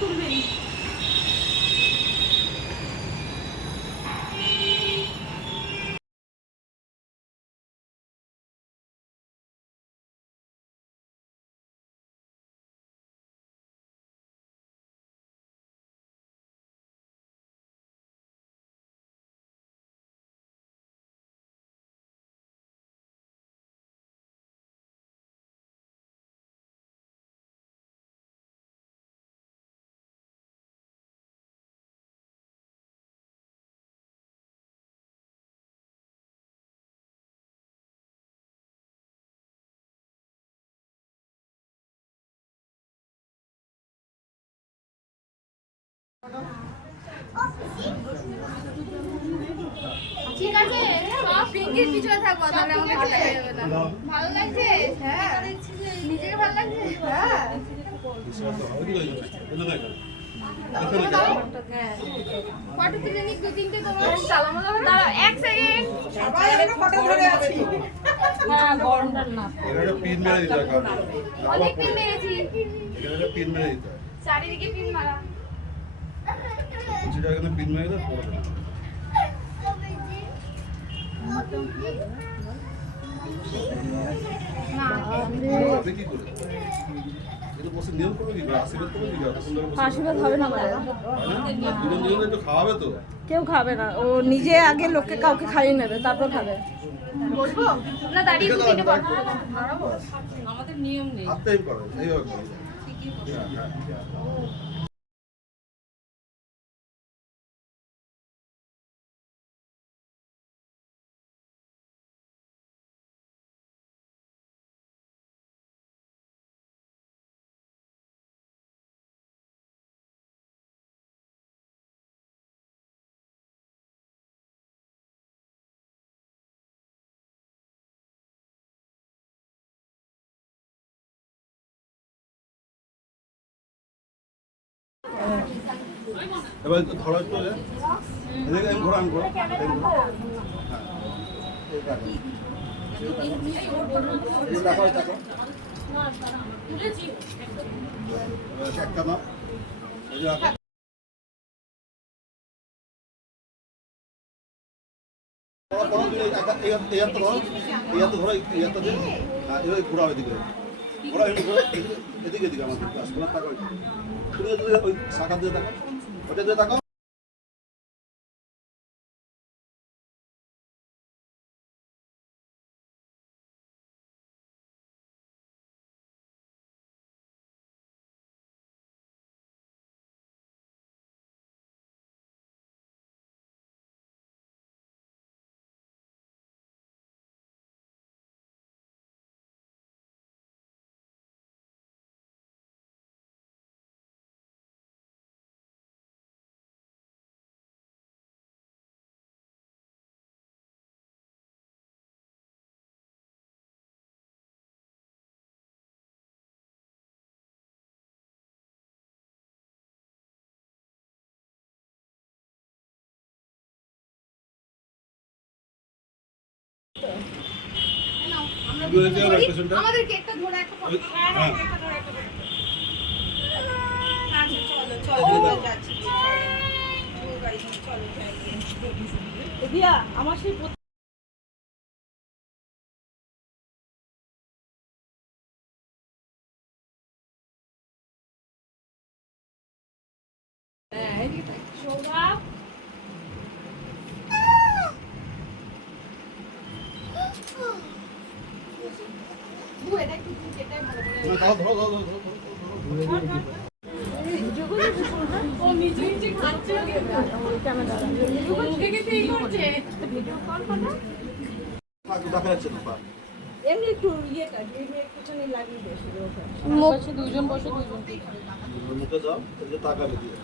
তুলবেন ঠিক আছে পিঙ্কির পিছনে থাকব তাহলে আমাকে ভালো লাগছে? হ্যাঁ। নিজেকে ভালো লাগছে? হ্যাঁ। হয় চারিদিকে পিন মারা। সেটা এখানে পিন মেরে পড়ে নিয়ম কেউ খাবে না। ও নিজে আগে লোককে কাউকে খাইয়ে নেবে তারপর খাবে। বলব না দাঁড়িয়ে দু তিনটে ফটো এবার ধরো একটু। এদিকে ঘোরান। এবার একটা দাও। এই হাতটা ধরো। এই হাতটা ধরো, এই হাতটা দিয়ে। হ্যাঁ, ঘোরাও। এদিকে এদিকে- আমাদের গাছপালা দিকে তাকাও তুমি ওই শাখা দিয়ে তাকাও। ওটা দিয়ে তাকাও। তুমি ওই যে ওই পেশেন্টটা আমাদের কেকটা ধরে একটা ফটো ওই- দিয়া আমার সেই সৌরভ দু এটা একটু কেটে ভালো করে না, ধরো ধরো ধরো ধরো ধরো, ধরো, ধরো। ও মিজি মিজি খাচ্ছে মুখে গেছে এই করছে থাক, দেখা যাচ্ছে তো পা।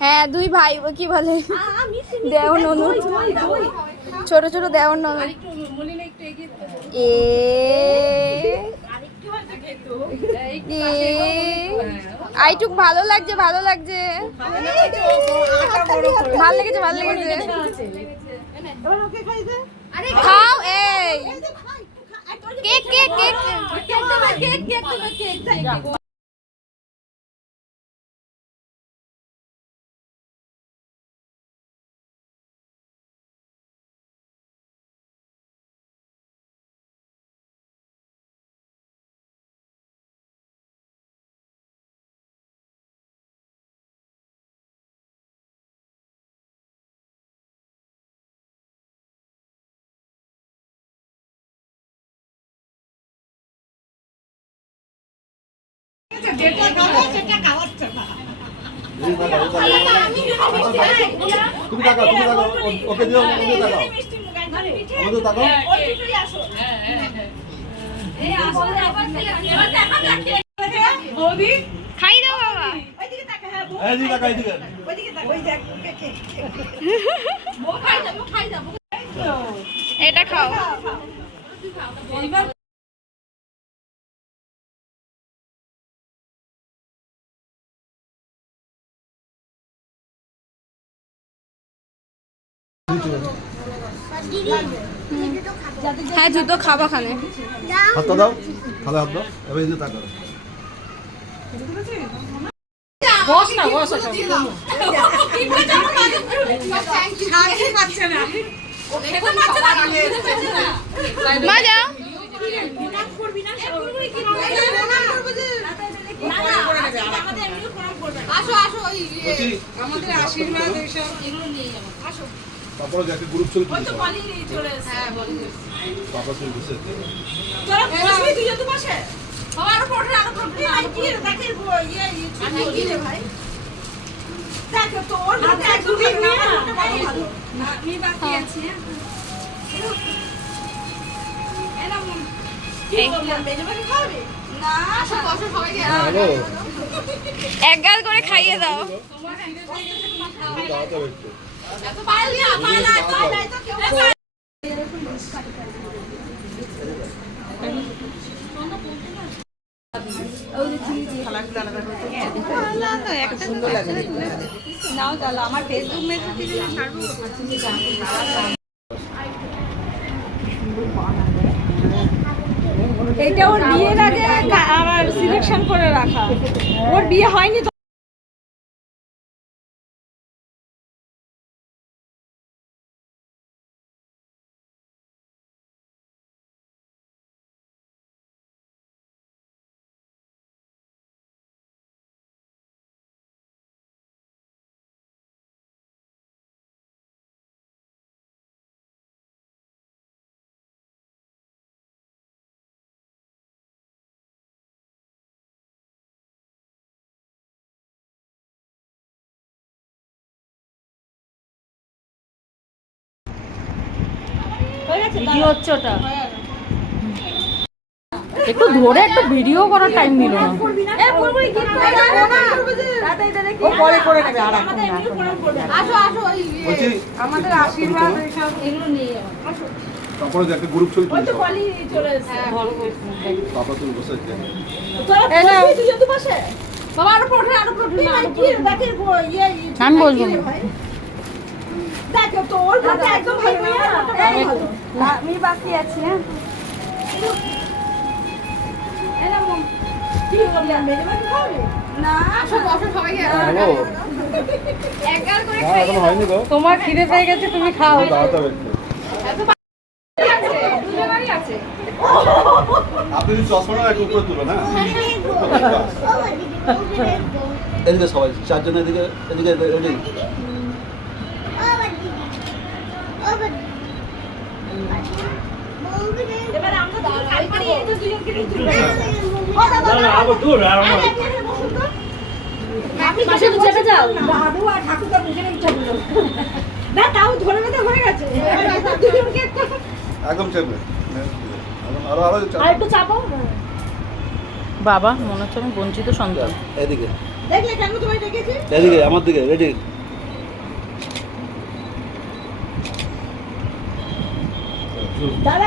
হ্যাঁ দুই ভাই কি বলে? ননদ ছোট ছোট দেওর ননদ এ আরেকটু হয়তো খেত এ আইটুক ভালো লাগছে ভালো লাগছে। ভালো লেগেছে ভালো লেগেছে। খাও এই। Cake cake cake cake cake cake. তুমি তাকাও তুমি তাকাও ওকে দিও ওকে তাকাও আমাদের তাকাও খাই দাও এটা খাও। হ্যাঁ জুতো খাবা খানে হাতটা দাও থালে হাত দাও। এবার এইদিকে তাকাও। মা যাও বলছি তারপরে যাকে গ্রুপ ছবি তুলতে বাবা তুমি বসে হ্যালো এক গাল করে খাইয়ে দাও। দাঁড়াতে হবে একটু এটা ওর বিয়ের আগে আমার সিলেকশন করে রাখা। ওর বিয়ে হয়নি তো হচ্ছে ওটা। একটু ধরে একটু ভিডিও করার টাইম না। প্রোটিন আরও প্রোটিন কি দেখে। ইয়ে আমি বসবো। দেখো তো ওর একদম ভালো না আমি বাকি আছি হ্যাঁ। কি মেরে খাবে? না। না গো তোমার খিদে পেয়ে গেছে তুমি খাও। আপনি যদি চশমাটা একটু উপরে তুলুন হ্যাঁ এদিকে সবাই চারজন এদিকে এদিকে এদিকে এবারে আমরা তো কাল করে এই তো দুজনকে নিয়ে তুলবে আপনি পাশে তো চেপে যাও দাদু আর ঠাকুরদা দুজনে ইচ্ছা দিল না তাও ধরে বেঁধে হয়ে গেছে এবার দুজনকে একটা একদম চেপে এখন আরও আরও আর একটু চাপো বাবা মনে হচ্ছে আমি বঞ্চিত সন্তান। এদিকে। আমার দিকে রেডি দাদা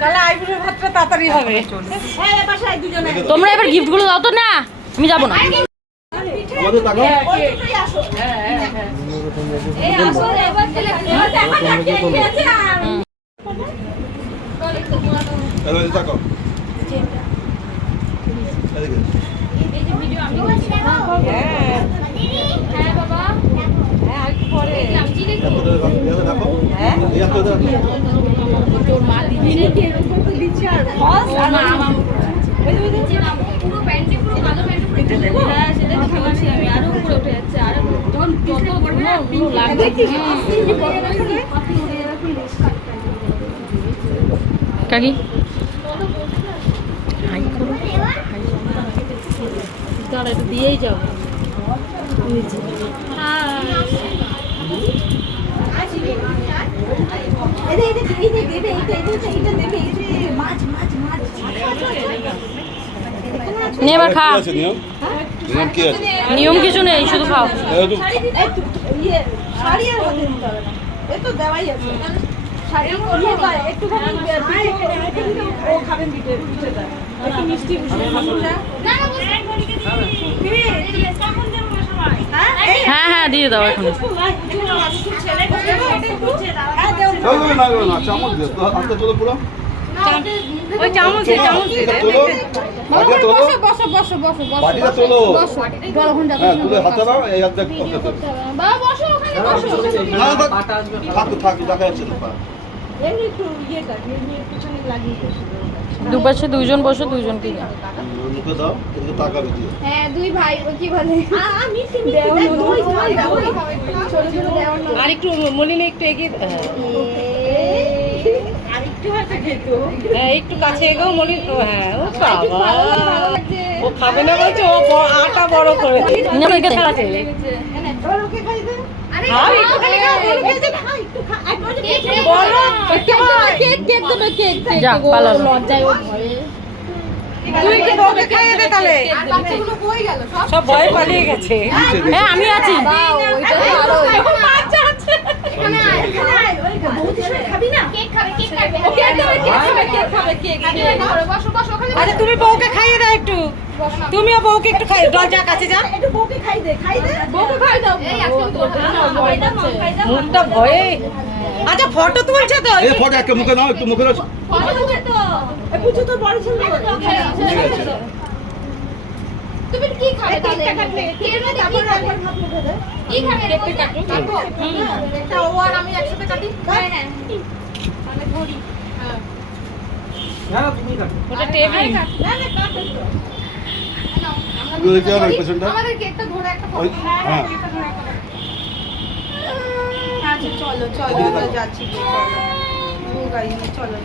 তাহলে আইবুড়ো ভাতটা তাড়াতাড়ি হবে। তোমরা এবার গিফটগুলো দাও তো না আমি যাব না। ভিডিও কাকি? দাঁড়া একটু দিয়েই যাও। নিয়ম কিছু নেই শুধু খাও মিষ্টি হ্যাঁ হ্যাঁ দিয়ে দাও এখন। ওই চামচ চামচ দেখা যাচ্ছে দুপাশে দুইজন বসে দুইজনকে। মুখে দাও এদিকে তাকাবে দিয়ে। হ্যাঁ দুই ভাই ও কি বলে? আমি তুমি ছোট ছোট দেওয়ার না আর একটু মলিনে একটু এগিয়ে হ্যাঁ। আরেকটু হয়তো খেত হ্যাঁ একটু কাছে এগো মলিন হ্যাঁ ও বাবা। ও খাবে না বলছে ও আটা বড় করে না, না, ছাড়া চাই ওকে খাই দে। আরে খাও, একটুখানি খাও, ওকে খাই দে পালিয়ে গেছে হ্যাঁ আমি আছি। তুমি বউকে খাইয়ে দাও একটু। তুমিও বউকে একটু খাইয়ে দাও যা কাছে যা একটু বউকে খাই দে খাই দে। বউকে খাই দাও। এই আজকে তো খাই দাও খাই দাও। মুখটা ভয়ে। আচ্ছা ফটো তুলছে তো? এই ফটো একটা মুখে নাও একটু মুখে নাও। ফটো তুলছে তো। এ পুজো তো বড় ছিল তুমি কি খাবে তাহলে? কেকটা কাটলে কেক না তারপর তারপর একবার ভাত মুখে দে। কি খাবে কেকটা কাটো কাটো একটা ও আর আমি একসাথে কাটি। হ্যাঁ হ্যাঁ। তাহলে ঘড়ি ওটা টেবিল না না কাটো। তো এগুলো দেখতে হবে পেশেন্টটা চলো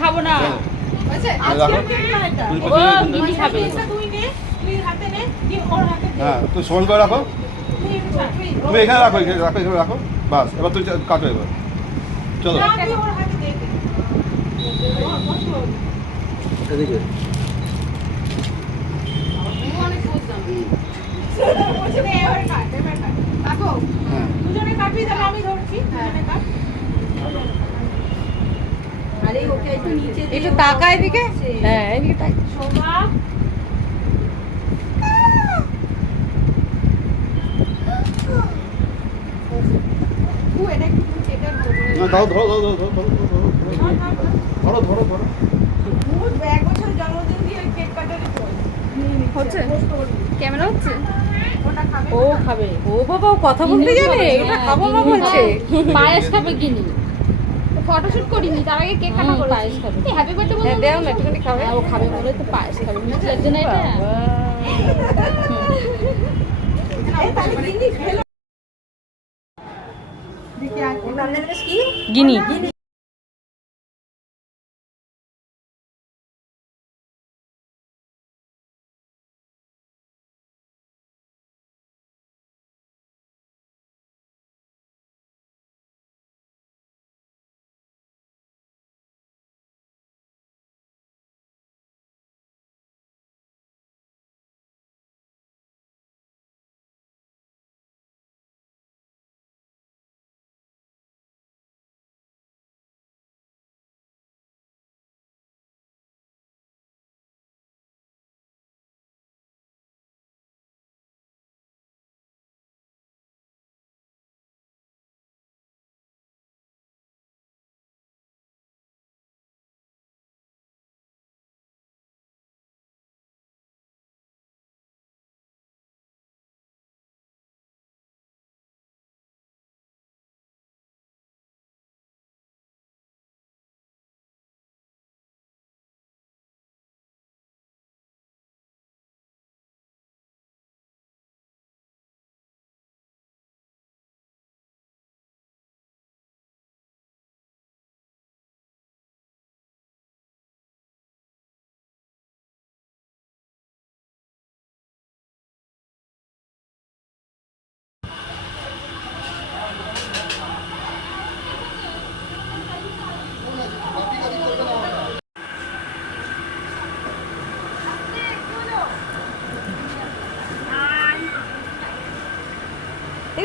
খাব না। করে রাখো। তুমি এখানে রাখো রাখো এখানে রাখো। বাস এবার তুমি কাটো এবার। চলো। হ্যাঁ। একটু তাকা এদিকে। হ্যাঁ এদিকে তাকা ধরো। ধরো ধরো ধরো ধরো ধরো ধরো ধরো। হচ্ছে ক্যামেরা হচ্ছে ও খাবে ও বাবা ও কথা বলতে জানে ওটা খাব না বলছে পায়েস খাবে গিনি ফটোশুট করিনি তার আগে কেক কাটা করেছি পায়েস খাবে। এই হ্যাপি বার্থডে হ্যাঁ বলতে দেও না একটুখানি খাবে ও খাবে বলে তো পায়েস খাবে মিষ্টি লাগছে এটা সামনে মানে কি গিনি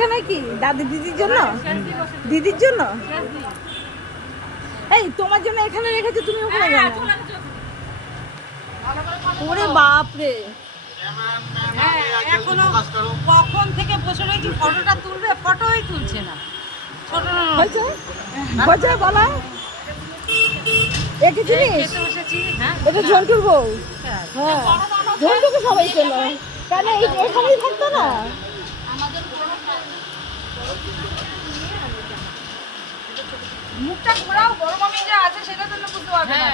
এখানে কি? দাদি দিদির জন্য? দিদির জন্য? এই তোমার জন্য এখানে রেখেছে তুমি ওখানে কেন ওরে বাপ রে। এখনও কখন থেকে বসে রয়েছি ফটোটা তুলবে ফটোই তুলছে না। ছোট হয়েছে হয়েছে বলা। একই জিনিস? হ্যাঁ। এটা ঝন্টুর বউ? হ্যাঁ। ঝন্টুকে সবাই চেনো। কেন এই এখানেই থাকতো না? মুখটা ঘোরাও বড় মামি যে আছে সেটা তো বুঝতে পারবে না।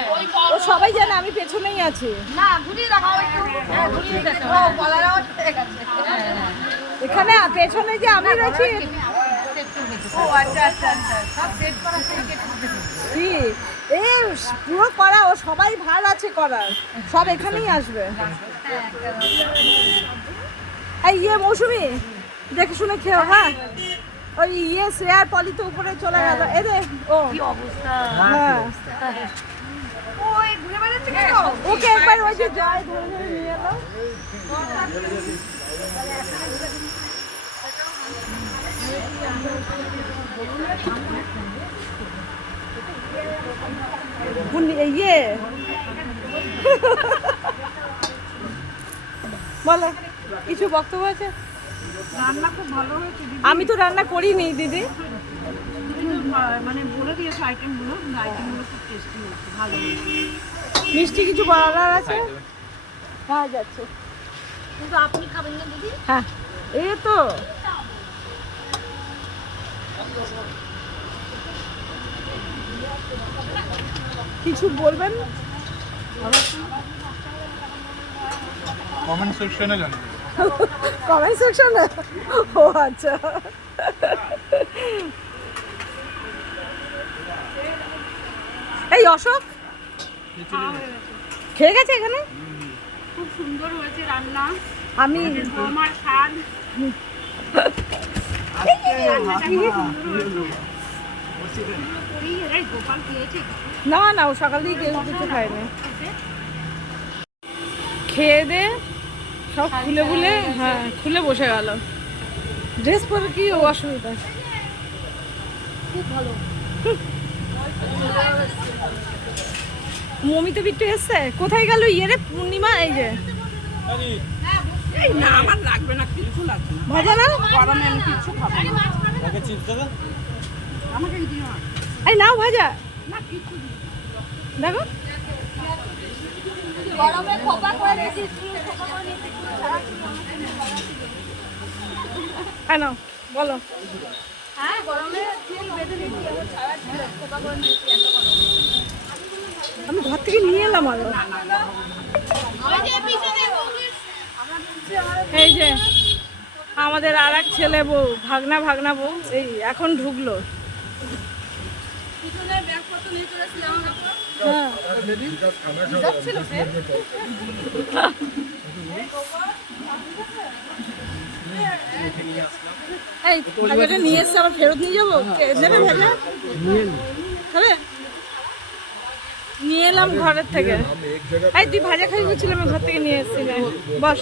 ও সবাই জানে আমি পেছনেই আছি। না ঘুরিয়ে দেখাও একটু। হ্যাঁ ঘুরিয়ে দেখাও। গলার আওয়াজ হয়ে গেছে। এখানে পেছনে যে আমি রয়েছি ও আচ্ছা আচ্ছা আচ্ছা সব সেট করা সেই কেটে এ পুরো করা ও সবাই ভার আছে করার। সব এখানেই আসবে। এই ইয়ে মৌসুমি দেখে শুনে খেও হ্যাঁ। ওই ইয়ে শ্রেয়ার পলি তো উপরে চলে গেল। এ রে ও। কি অবস্থা? হ্যাঁ। ওই ঘুরে বেড়াচ্ছে কেন? ওকে একবার ওই যে জয় ধরে ধরে নিয়ে এলো। ইয়ে। বলো কিছু বক্তব্য আছে? রান্না খুব ভালো হয়েছে দিদি। আমি তো রান্না করিনি দিদি। মানে বলে দিয়েছ আইটেমগুলো আইটেমগুলো খুব টেস্টি হয়েছে ভালো হয়েছে। মিষ্টি কিছু বলার আছে? হ্যাঁ যাচ্ছে। কিন্তু আপনি খাবেন না দিদি? হ্যাঁ এই তো। কিছু বলবেন? কমেন্ট সেকশনে জানি কমেন্ট সেকশনে ও আচ্ছা। এই অশোক? খেয়ে গেছে এখানে? খুব সুন্দর হয়েছে রান্না। আমি আমার স্বাদ। খেয়েছে। না না ও সকাল থেকে কেউ কিছু খায়নি। খেয়ে দে। সব খুলে খুলে হ্যাঁ খুলে বসে গেল। ড্রেস পরে কি ও অসুবিধা? খুব ভালো মমিতা বিট্টু এসছে? কোথায় গেল ইয়ে রে পূর্ণিমা? এই যে। না আমার লাগবে না কিছু লাগবে ভাজা না? গরমে আমি কিছু খাব না। আমাকে দিও এই নাও ভাজা। দেখো। গরমে খোপা করে দিয়েছি খোপা করে নিয়েছি হ্যাঁ বলো। হ্যাঁ গরমে চুল বেঁধে নিয়েছি ছাড়া ছিল খোপা করে নিয়েছি এত গরম। আমি ঘর থেকে নিয়ে এলাম আরও। এই যে আমাদের আর এক ছেলে বউ ভাগনা ভাগনা বউ এই এখন ঢুকলো। পিছনে ব্যাগপত্র নিয়ে চলে এসেছিলাম হ্যাঁ এই নিয়ে এসছে আবার ফেরত নিয়ে যাব নেবে নিয়ে এলাম ঘরের থেকে এই তুই ভাজা খাই বলছিলাম ঘর থেকে নিয়ে এসছি। বস